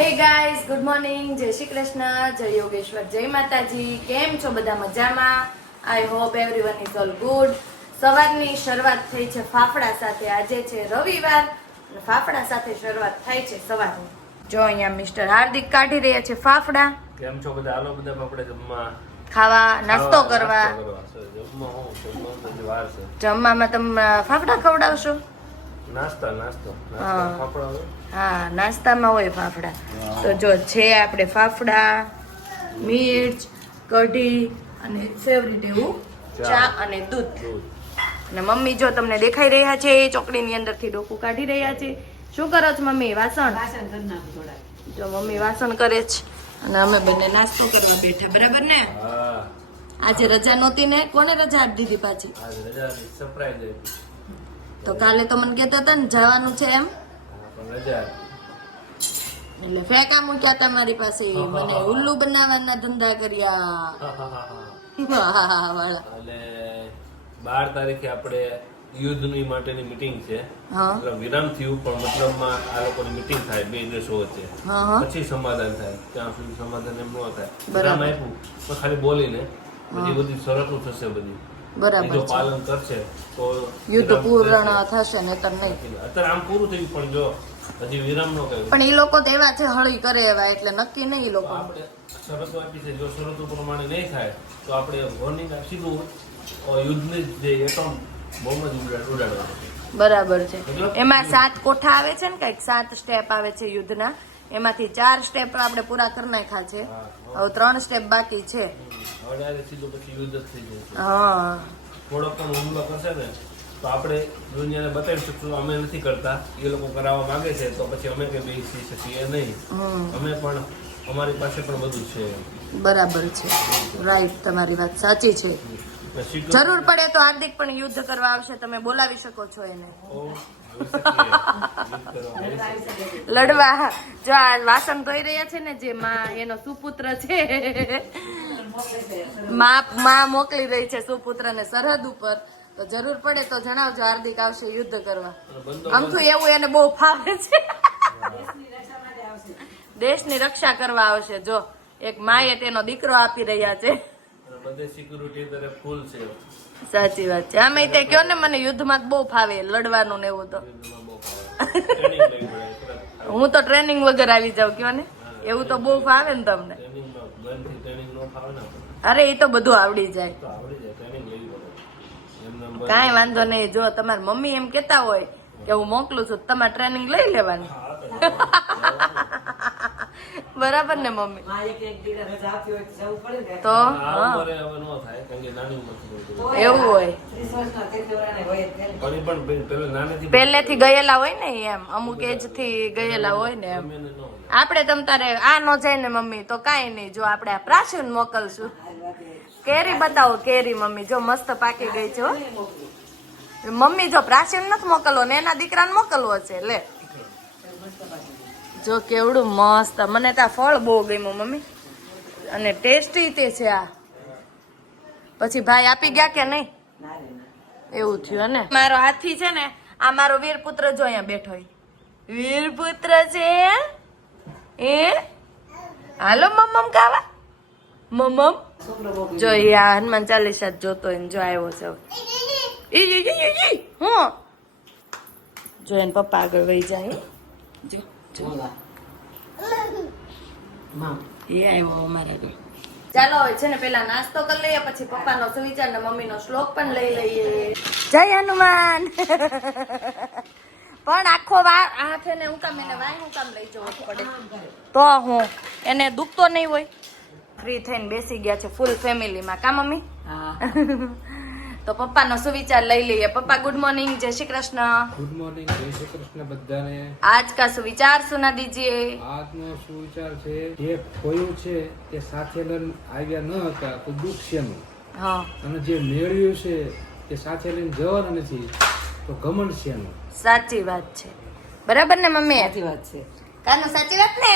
Hey guys good morning જય શ્રી કૃષ્ણ. જય યોગેશ્વર જય માતાજી. કેમ છો બધા મજામાં? I hope everyone is all good સવારની શરૂઆત થઈ છે ફાફડા સાથે. આજે છે રવિવાર અને ફાફડા સાથે શરૂઆત થાય છે સવારની. જો અહીંયા મિસ્ટર હાર્દિક કાઢી રહ્યા છે ફાફડા. કેમ છો બધા? હાલો બધા ફાફડા જમવા. ખાવા નાસ્તો કરવા. જમવામાં તમે ફાફડા ખવડાવશો? નાસ્તા નાસ્તો. હા. નાસ્તા ફાફડા હોય? હા નાસ્તામાં હોય ફાફડા. તો જો છે આપણે ફાફડા મિર્ચ કઢી અને ફેવરિટ એવું ચા. અને દૂધ. અને મમ્મી જો તમને દેખાઈ રહ્યા છે ચોકડીની અંદરથી ડોકું કાઢી રહ્યા છે. શું કરો છો મમ્મી? વાસણ? જો મમ્મી વાસણ કરે છે. અને અમે બંને નાસ્તો કરવા બેઠા બરાબર ને? આજે રજા નહોતી ને? કોને રજા આપી દીધી પાછી? સરપ્રાઈઝ તો કાલે તો મને કહેતા હતા ને જવાનું છે એમ. એટલે ફેંકા મૂક્યા હતા મારી પાસે. મને ઉલ્લુ બનાવવાના ધંધા કર્યા. બાર તારીખે આપણે યુદ્ધની માટેની મીટિંગ છે. મતલબ વિરામ થયું પણ મતલબમાં આ લોકોની મીટિંગ થાય બે દેશો વચ્ચે. પછી સમાધાન થાય. ત્યાં સુધી સમાધાન એમ ન થાય. બરાબર. પણ ખાલી બોલીને પછી બધી શરતો થશે બધી. બરાબર જો પાલન કરશે તો યુદ્ધ પૂર્ણ થશે. ને તર નહીં. અત્યારે આમ પૂરું થયું પણ જો હજી વિરામ નો કર્યું. પણ એ લોકો તો એવા છે હળી કરે એવા એટલે નક્કી નહીં એ લોકો. આપણે શરતો આપી છે જો શરતો પ્રમાણે નહીં થાય તો આપણે વોર્નિંગ સીધું યુદ્ધની જે એટમ બોમ્બ જ ઉડાડવાનું બરાબર છે. એમાં સાત કોઠા આવે છે ને કંઈક સાત સ્ટેપ આવે છે યુદ્ધના એમાંથી ચાર સ્ટેપ આપણે પૂરા કરી નાખ્યા છે. હવે ત્રણ સ્ટેપ બાકી છે. હા. થોડો પણ હુમલો કરશે ને તો આપણે દુનિયાને બતાવી શકશું અમે નથી કરતા. એ લોકો કરાવવા માંગે છે તો પછી અમે કઈ બેસી શકીએ નહીં. અમે પણ અમારી પાસે પણ બધું છે. બરાબર છે. રાઈટ તમારી વાત સાચી છે. જરૂર પડે તો હાર્દિક પણ યુદ્ધ કરવા આવશે તમે બોલાવી શકો છો એને. લડવા. જો આ વાસણ ધોઈ રહ્યા છે ને જે માં એનો સુપુત્ર છે. માં માં મોકલી રહી છે સુપુત્ર ને સરહદ ઉપર. તો જરૂર પડે તો જણાવજો હાર્દિક આવશે યુદ્ધ કરવા. આમ તો એવું એને બહુ ફાવે છે. દેશની રક્ષા કરવા આવશે. જો એક માએ તેનો દીકરો આપી રહ્યા છે. સાચી વાત છે. આમે તે કયો ને મને યુદ્ધમાં બહુ ફાવે લડવાનું ને એવું તો. હું તો ટ્રેનિંગ વગર આવી જાઉં કયો ને? એવું તો બહુ ફાવે ને તમને. અરે એ તો બધું આવડી જાય. કાંઈ વાંધો નહીં. જો તમારી મમ્મી એમ કેતા હોય કે હું મોકલું છું તમારે ટ્રેનિંગ લઈ લેવાની. બરાબર ને મમ્મી? તો. એવું હોય. પહેલેથી ગયેલા હોય ને એમ અમુક એજથી ગયેલા હોય ને એમ. આપણે તમ તારે આ નો જાય ને મમ્મી તો કાંઈ નહીં. જો આપણે આ પ્રાચીન મોકલશું. કેરી બતાવો કેરી મમ્મી જો મસ્ત પાકી ગઈ છો મમ્મી જો પ્રાચીન નથી મોકલવો ને એના દીકરાને મોકલવો છે લે. જો કેવડું મસ્ત. મને તો ફળ બહુ ગમ્યું, મમ્મી. અને ટેસ્ટી તે છે આ. પછી ભાઈ આપી ગયા કે નહીં? એવું થયું ને? મારો હાથી છે ને, આ મારો વીરપુત્ર જો અહીંયા બેઠો. વીરપુત્ર છે? એ? હાલો, મમ્મમ કાવા મમ્મમ? જો એ આ હનુમાન ચાલીસા જોતો એને જો આવ્યો છે હું. જો એને પપ્પા આગળ વહી જાય જો. એ આવ્યો અમારા ચાલો છે ને પેલા નાસ્તો કરી લઈએ પછી પપ્પાનો સુવિચાર ને મમ્મીનો શ્લોક પણ લઈ લઈએ. જય હનુમાન. પણ આખો વાર આ છે ને હું કામ એને વાય હું કામ લઈ જવો પડે. તો હું એને દુખતો નહીં હોય. ફ્રી થઈને બેસી ગયા છે ફૂલ ફેમિલીમાં કા મમ્મી? તો પપ્પાનો સુવિચાર લઈ લઈએ. પપ્પા ગુડ મોર્નિંગ જય શ્રી કૃષ્ણ. ગુડ મોર્નિંગ જય શ્રી કૃષ્ણ બધાને. આજ કા સુવિચાર સુના દીજીએ આજનો સુવિચાર છે જે ખોયું છે તે સાથે લઈને આવ્યા ન હતા તો દુઃખ શેનું હા. અને જે મેળવ્યું છે તે સાથે લઈને જવાનું નથી તો ઘમંડ શેનું સાચી વાત છે. બરાબર ને મમ્મી? સાચી વાત છે. કાનો સાચી વાત ને?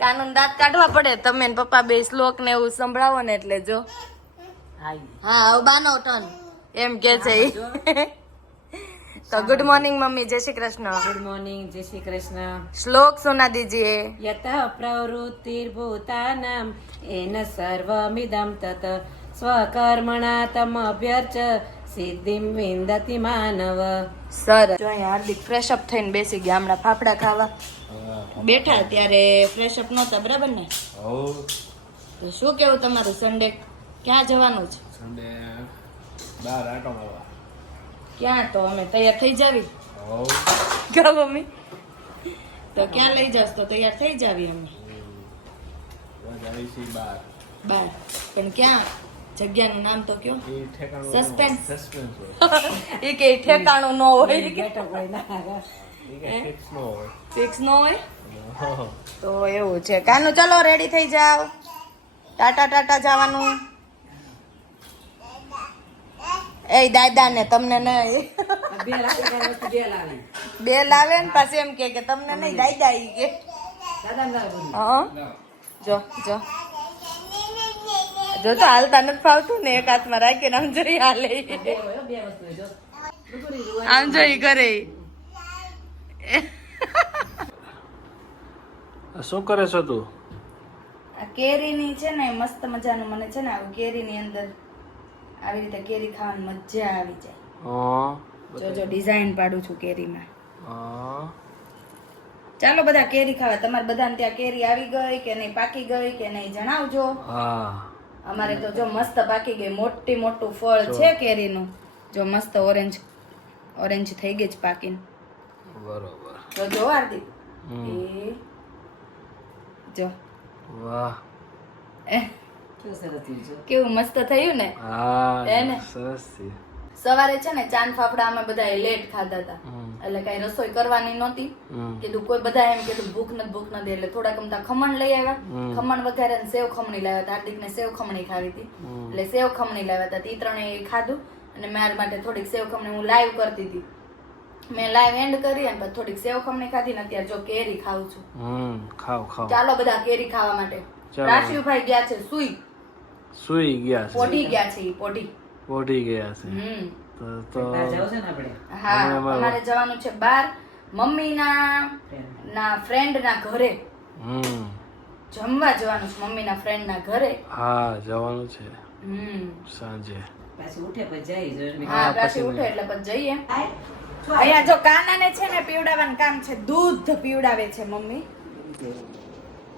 કાનો દાંત કાઢવા પડે. તમે ને પપ્પા બે શ્લોક ને એવું સંભળાવો ને એટલે જો. હા હવે બાનો ટર્ન એમ કે છે તો ગુડ મોર્નિંગ મમ્મી. જય શ્રી કૃષ્ણ. ગુડ મોર્નિંગ જય શ્રી કૃષ્ણ. શ્લોક સુના દીજીએ યત પ્રવૃત્તિર્ભૂતાનામ એન સર્વમિદમ તત. સ્વકર્મણા તમ અભ્યર્ચ સિદ્ધિ વિંદતિ માનવ. સર જો હાર્દિક ફ્રેશ અપ થઈને બેસી ગયા હમણાં ફાફડા ખાવા. બેઠા ત્યારે ફ્રેશ અપ નહોતા બરાબર ને? શું કેવું તમારું સંડે ક્યાં જવાનું છે? સન્ડે બાર આટો મારવા. ક્યાં તો અમે તૈયાર થઈ જાવી? હવ. કા મમ્મી. તો ક્યાં લઈ જાસ તો તૈયાર થઈ જાવી અમે. બાર બાર પણ ક્યાં? જગ્યાનું નામ તો કયો? એ ઠેકાણું Suspense. સસ્પેન્સ એ કે ઠેકાણું ન હોય. બેઠક હોય ના ફિક્સ ન હોય. તો એવું છે. કાનું ચાલો રેડી થઈ જાવ ટાટા ટાટા જવાનું. એ દાદા ને તમને નહીં. બે લાવી ને પાછી એમ કે કે તમને નહીં દાદા ઈ કે. જો જો. જો તો હાલતા નથી ફાવતું ને એક હાથમાં રાખીને આમ જોઈ હાલે આમ જોઈ કરે. શું કરે છો તું? આ કેરીની છે ને મસ્ત મજાનું મને છે ને આવું કેરીની અંદર આવી રીતે કેરી ખાવાની મજા આવી જાય. જો જો ડિઝાઇન પાડું છું કેરીમાં. ચાલો બધા કેરી ખાવા. તમારે બધાને ત્યાં કેરી આવી ગઈ કે નહીં પાકી ગઈ કે નહીં જણાવજો. હા. અમારે તો જો મસ્ત પાકી ગઈ. મોટી મોટું ફળ છે કેરીનું. જો મસ્ત ઓરેન્જ ઓરેન્જ થઈ ગઈ છે પાકીને. બરોબર. તો જો આરતી જો. વાહ. એ, કેવું મસ્ત થયું ને? હા સરસ સવારે છે ને ચાંદ ફાફડા અમે બધા લેટ ખાધા હતા એટલે કઈ રસોઈ કરવાની નહોતી. કીધું કોઈ બધા એમ કીધું ભૂખ નથી ભૂખ નથી એટલે થોડાક અમતા ખમણ લઈ આવ્યા. ખમણ વધારે સેવ ખમણી લાવ્યા હતા હાર્દિકને સેવ ખમણી ખાવી હતી. એટલે સેવ ખમણી લાવ્યા હતા તે ત્રણેય ખાધું અને મારા માટે થોડીક સેવ ખમણી હું લાઈવ કરતી હતી. મેં લાઈવ એન્ડ કરી અને થોડીક સેવ ખમણી ખાધી ને અત્યારે જો કેરી ખાઉં છું. ખાવ ખાવ ચાલો બધા કેરી ખાવા માટે. રાશિભાઈ ગયા છે સુઈ. સુઈ ગયા છે. પોઢી ગયા છે પોઢી. પોઢી ગયા છે. હમ. તો તો બહાર જાવ છે ને આપણે? હા અમારે- જવાનું છે બાર. મમ્મીના ના ફ્રેન્ડ. ના ઘરે. હમ. જમવા જવાનું છે મમ્મીના ફ્રેન્ડ ના ઘરે. હા જવાનું છે. હમ. સાંજે. પાછી ઉઠે પછી જઈએ હા પાછી ઉઠે એટલે પછી જઈએ. અહીંયા જો કાનાને છે ને પીવડાવવાનું કામ છે દૂધ પીવડાવે છે મમ્મી.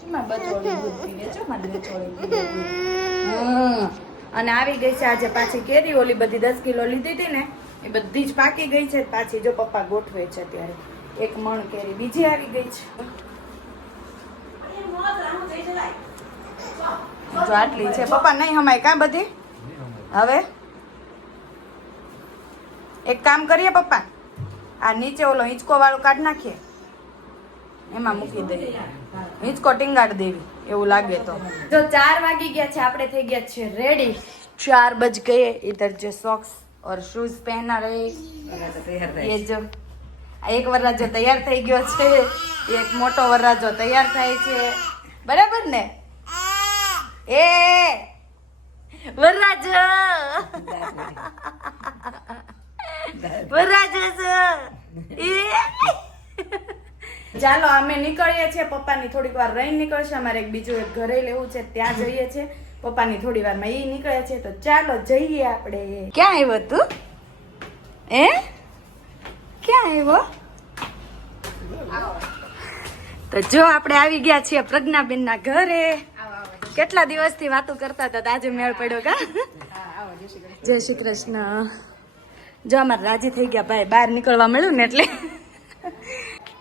એમાં બચોળી દૂધ પીવે છે મારી અને આવી ગઈ છે આજે પાછી કેરી ઓલી બધી દસ કિલો લીધી હતી ને, એ બધી જ પાકી ગઈ છે. પાછી જો પપ્પા ગોઠવે છે અત્યારે. એક મણ કેરી. બીજી આવી ગઈ છે. જો આટલી છે. પપ્પા, નહીં હમાય કાં બધી? હવે? એક કામ કરીએ પપ્પા. આ નીચે ઓલો હિંચકો વાળો કાઢ નાખીએ. એમાં મૂકી દઈએ. હિંચકો ટીંગાડ દેવી. એવું લાગે તો. જો ચાર વાગી ગયા છે આપણે થઈ ગયા છે રેડી ચાર બજ ગયે ઇધર જે સોક્સ ઓર શૂઝ પહેના રહે. એ જો એક વરરાજો તૈયાર થઈ ગયો છે. એક મોટો વરરાજો તૈયાર થાય છે. બરાબર ને? એ વરરાજો. વરરાજો એ. ચાલો, અમે નીકળીએ છીએ. પપ્પાની થોડીક વાર રહી નીકળશે. અમારે એક બીજું એક ઘરે લેવું છે, ત્યાં જઈએ છીએ. પપ્પાની થોડી વારમાં એ નીકળે છે. તો ચાલો, જઈએ આપણે. ક્યાં આવ્યો તું? એ ક્યાં આવ્યો? તો જો આપણે આવી ગયા છીએ પ્રજ્ઞાબેન ના ઘરે. કેટલા દિવસથી વાતો કરતા હતા? આજે મેળ પડ્યો કા? જય શ્રી કૃષ્ણ. જો અમારે રાજી થઈ ગયા, ભાઈ બહાર નીકળવા મળ્યું ને એટલે.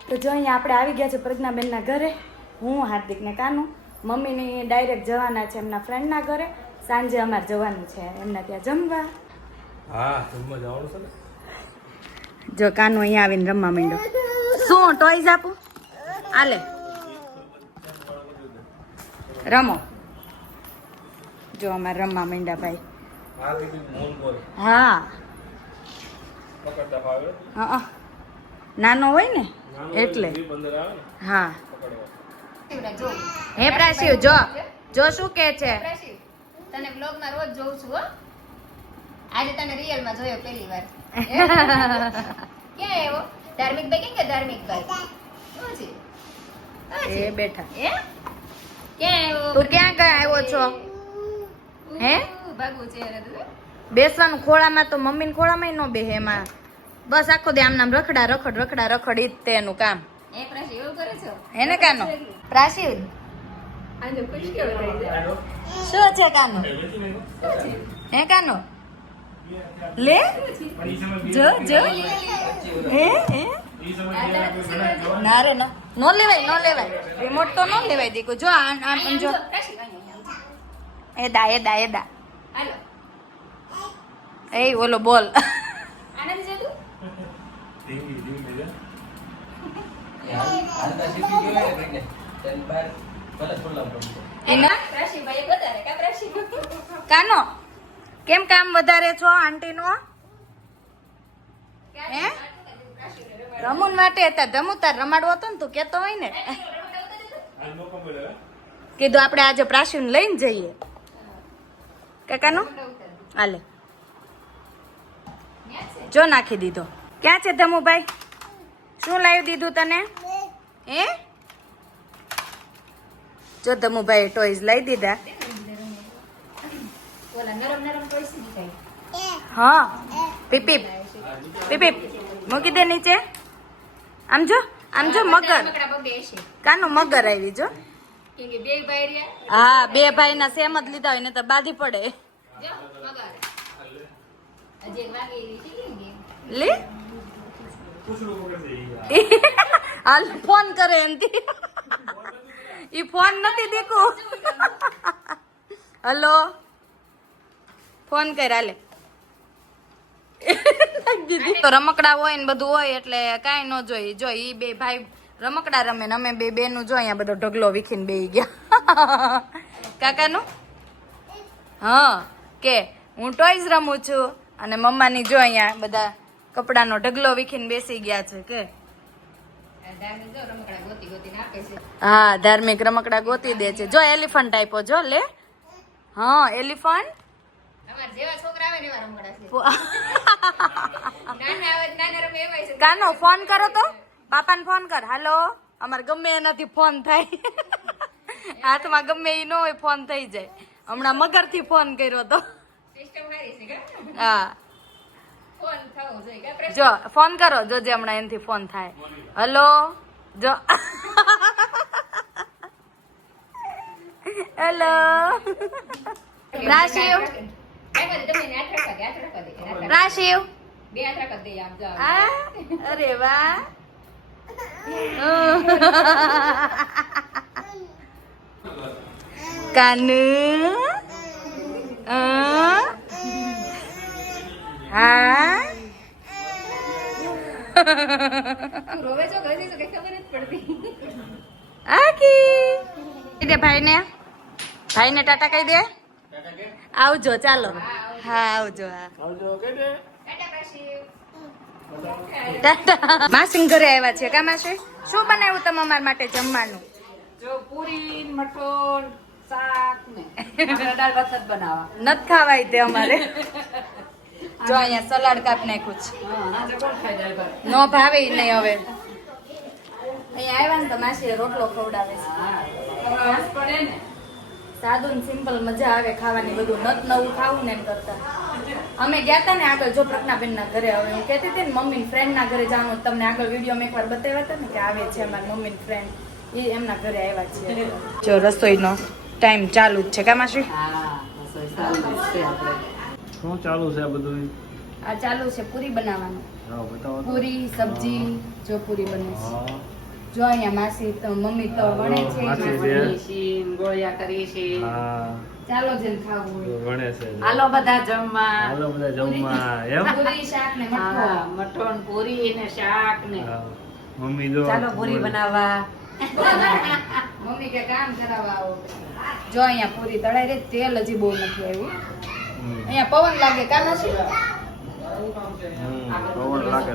તો જો અહીંયા આપણે આવી ગયા છે પ્રજ્ઞાબેનના ઘરે હું હાર્દિકને કાનું મમ્મીની ડાયરેક્ટ જવાના છે એમના ફ્રેન્ડના ઘરે. સાંજે અમારે જવાનું છે એમના ત્યાં જમવા. હા જમવા જવાનું છે ને? જો કાનું અહીંયા આવીને રમવા માંડ્યો. શું ટોયઝ આપું? આલે. રમો. જો અમારે રમવા માંડ્યા ભાઈ. હા હા. નાનો હોય ને એટલે. હા. હે પ્રાશિવ જો. જો શું કે છે? તને બ્લોગમાં રોજ જોઉં છું હો. આજે તને રિયલમાં જોયો પહેલી વાર. ક્યાં આવ્યો? ધાર્મિક ભાઈ કેમ કે ધાર્મિક ભાઈ એ બેઠા. હે? ક્યાં એવો તું ક્યાં ક્યાં આવ્યો છો? હે? ભાગવું છે. બેસવાનું ખોળામાં તો મમ્મીને ખોળામાં ન બેહે એમાં. બસ આખો દે આમ નામ રખડા રખડ રખડા રખડ ઈ તેનું કામ. એ પ્રાચી એવું કરે છો? હે ને કાનો? પ્રાસી? આજે ખુશ કેવો શું છે કાનો? હે કાનો? લે? જો જો. હે હે? ના રે નો નો લેવાય નો લેવાય. રિમોટ તો નો લેવાય દીકુ. જો આમ આમ જો. એ દા એ દા એ દા. એ ઓલો બોલ આનંદ છે તું પ્રાચી કાનો? કેમ કામ વધારે છો આંટી નો હે? રમૂન માટે હતા, ધમુતાર રમાડવો હતો ને તું કેતો હોય ને. કીધું આપણે આજે પ્રાસીન લઈને જઈએ. કાકાનો? હાલે. જો નાખી દીધો. ક્યાં છે ધમુભાઈ? શું લાવી દીધું તને? હે? જો ધમુભાઈ ટોયઝ લઈ દીધા. ઓલા નરમ નરમ પૈસી દેખાય. હા પીપીપ પીપીપ મૂકી દે નીચે. આમ જો આમ જો મગર. મકડા કાનું મગર આવી જો. હા બે ભાઈ ના હા બે ભાઈના સેમ જ લીધા હોય ને તો બાધી પડે. લે? હાલ ફોન કરે એનથી. ઈ ફોન નથી દેખો હલો. ફોન કર હાલે. તો રમકડા હોય ને બધું હોય એટલે કાંઈ ન જોઈ. જો ઈ બે ભાઈ રમકડા રમે ને અમે બે બેનું જો અહીંયા બધો ઢગલો વીખીને બે ગયા. કાકાનું? હા, કે હું ટોયઝ રમું છું અને મમ્માની જો અહીંયા બધા કપડાનો ઢગલો વીખીને બેસી ગયા છે, કે? હા ધાર્મિક રમકડા ગોતી દે છે. જો એલિફન્ટ આપ્યો જો લે. હા એલિફન્ટ. કાનો ફોન કરો તો. પાપાને ફોન કર. હાલો. અમારે ગમે એનાથી ફોન થાય. હાથમાં ગમે એ ન હોય ફોન થઈ જાય. હમણાં મગરથી ફોન કર્યો તો. હા ફોન થવો જોઈએ કે પ્રશ્ન જો ફોન કરો. જોજે હમણાં એનાથી ફોન થાય. હલો? જો. હેલો? રાશિવ એમાં તમે એને આઠ રાખવા દે આઠ રાખવા દે આઠ રાખવા રાશિવ દે. બે આઠ રાખવા દે આમ જાઓ આ? અરે વાહ. કાનુ? અ? હા? રોવે છો ઘરે તો કઈ ખબર જ પડતી આકી દે ભાઈને? ભાઈને ટાટા કહી દે? આવજો ચાલો. હા આવજો હા. ટાટા. પાછી ટાટા માસી ઘરે આવ્યા છે કા માસી? શું બનાવ્યું તમે અમારા માટે જમવાનું? જો પૂરી મટોન શાક ને. દાળ ભાત બનાવવા. નત ખાવાય તે અમારે. જો અહીંયા સલાડ કાપ નાખ્યું છે. નો ભાવે નહીં હવે. અહીંયા આવ્યા ને તો માસી રોટલો ખવડાવે છે. સાદું ને સિમ્પલ મજા આવે ખાવાની, બધું નત નવું ખાવું ને એમ કરતા. અમે ગયા હતા ને આગળ જો પ્રજ્ઞાબેન ના ઘરે, હવે હું કહેતી હતી ને મમ્મી ફ્રેન્ડ ના ઘરે જવાનું તમને આગળ વીડિયો મેં એકવાર બતાવ્યા હતા ને કે આવે છે અમારી મમ્મી ફ્રેન્ડ એ એમના ઘરે આવ્યા છે જો રસોઈનો ટાઈમ ચાલુ જ છે, કા માસી? હા, રસોઈ ચાલુ છે આપણે. શું ચાલુ છે આ બધું? આ ચાલુ છે પૂરી બનાવવાનું. હા બતાવો તો. પૂરી સબ્જી જો પૂરી બને છે. જો અહીંયા માસી તો મમ્મી તો વણે છે ગોળિયા કરીએ છે. ચાલો જેમ ખાવું વણે છે હાલો બધા જમવા. હાલો બધા જમવા એમ? પૂરી શાક ને મઠો. મઠો મટોન પૂરી ને શાક ને મમ્મી જો ચાલો પૂરી બનાવવા. મમ્મી કે કામ કરાવવા આવો. જો અહીંયા પૂરી તળાઈ રે તેલ હજી બહુ નથી આવ્યું. અહીંયા પવન લાગે કા નથી? પવન લાગે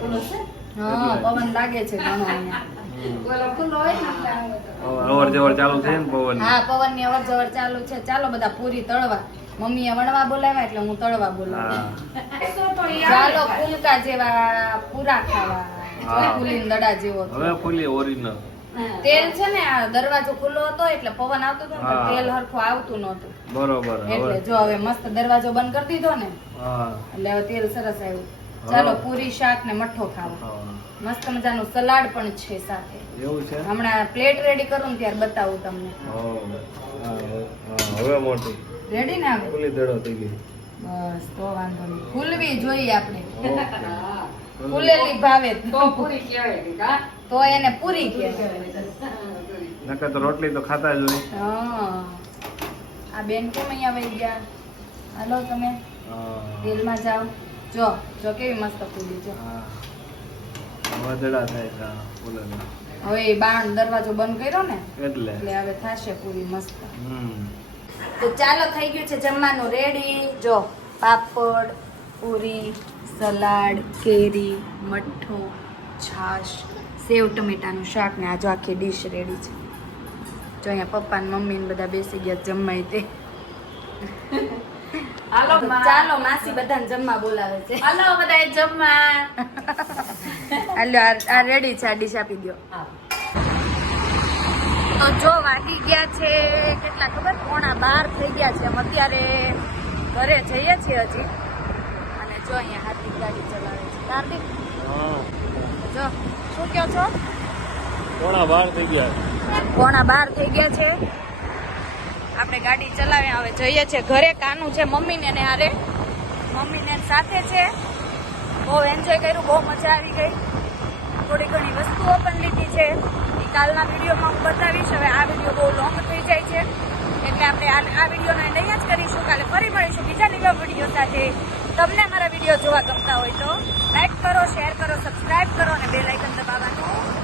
હા પવન લાગે છે ઘણો. અવર જવર ચાલુ થઈ ને પવન હા પવનની અવર જવર ચાલુ છે. ચાલો બધા પૂરી તળવા. મમ્મીએ વણવા બોલાવ્યા એટલે હું તળવા બોલાવી ચાલો ફૂલકા જેવા પૂરા ખાવા. દડા જેવો. હવે ફૂલી ઓરિજિનલ તેલ છે ને આ દરવાજો ખુલ્લો હતો એટલે પવન આવતો હતો. તેલ હરખું આવતું નહોતું. બરોબર એટલે જો હવે મસ્ત દરવાજો બંધ કરી દીધો ને એટલે હવે તેલ સરસ આવ્યું. ચાલો. પૂરી શાક ને મઠ્ઠો ખાવો. મસ્ત મજાનું સલાડ પણ છે સાથે. એવું છે? હમણાં પ્લેટ રેડી કરું ને ત્યારે બતાવું તમને. હવે મોટી. રેડી ને હવે? ફૂલી દડો થઈ ગઈ. બસ તો વાંધો નહીં. ફૂલવી જોઈએ આપણે. ફૂલેલી ભાવે તો. પૂરી કહેવાય તો એને પૂરી કે નકર તો રોટલી તો ખાતા જ હોય. હા. આ બેન કેમ અહીંયા વહી ગયા? હાલો તમે. રેલમાં જાઓ. જો જો કેવી મસ્ત પૂરી જો. વધડા થાય છે હા, હવે બાણ દરવાજો બંધ કર્યો ને એટલે. એટલે હવે થશે પૂરી મસ્ત. તો ચાલો થઈ ગયું છે જમવાનું. રેડી જો પાપડ પૂરી સલાડ કેરી મઠ્ઠો છાશ સેવ ટમેટાનું શાક ને આજો આખી ડીશ રેડી છે. જો અહીંયા પપ્પા ને મમ્મી ને બધા બેસી ગયા જમવાય તે. હાલો ચાલો માસી બધાને જમવા બોલાવે છે. હાલો બધા જમવા. હાલો આ આ રેડી છે આ ડીશ આપી દો હા. તો જો વાગી ગયા છે કેટલા ખબર? પોણા બાર થઈ ગયા છે. અમે અત્યારે ઘરે જઈએ છીએ હજી. અને જો અહીંયા હાર્દિક ગાડી ચલાવે છે. હાર્દિક? જો શું કહો છો? પોણા બાર થઈ ગયા પોણા બાર થઈ ગયા છે. આપણે ગાડી ચલાવી હવે જઈએ છીએ ઘરે. કાનું છે, મમ્મીને ને હારે. મમ્મીને સાથે છે. બહુ એન્જોય કર્યું, બહુ મજા આવી ગઈ. થોડી ઘણી વસ્તુઓ પણ લીધી છે. એ કાલના વિડીયોમાં હું બતાવીશ. હવે આ વીડિયો બહુ લોંગ થઈ જાય છે. એટલે આપણે આ આ વિડીયોને નહીં જ કરીશું. કાલે ફરી મળીશું બીજા નવા વીડિયો સાથે. તમને મારા વીડિયો જોવા ગમતા હોય તો લાઈક કરો શેર કરો સબસ્ક્રાઈબ કરો અને બે લાઇકન દબાવવાનું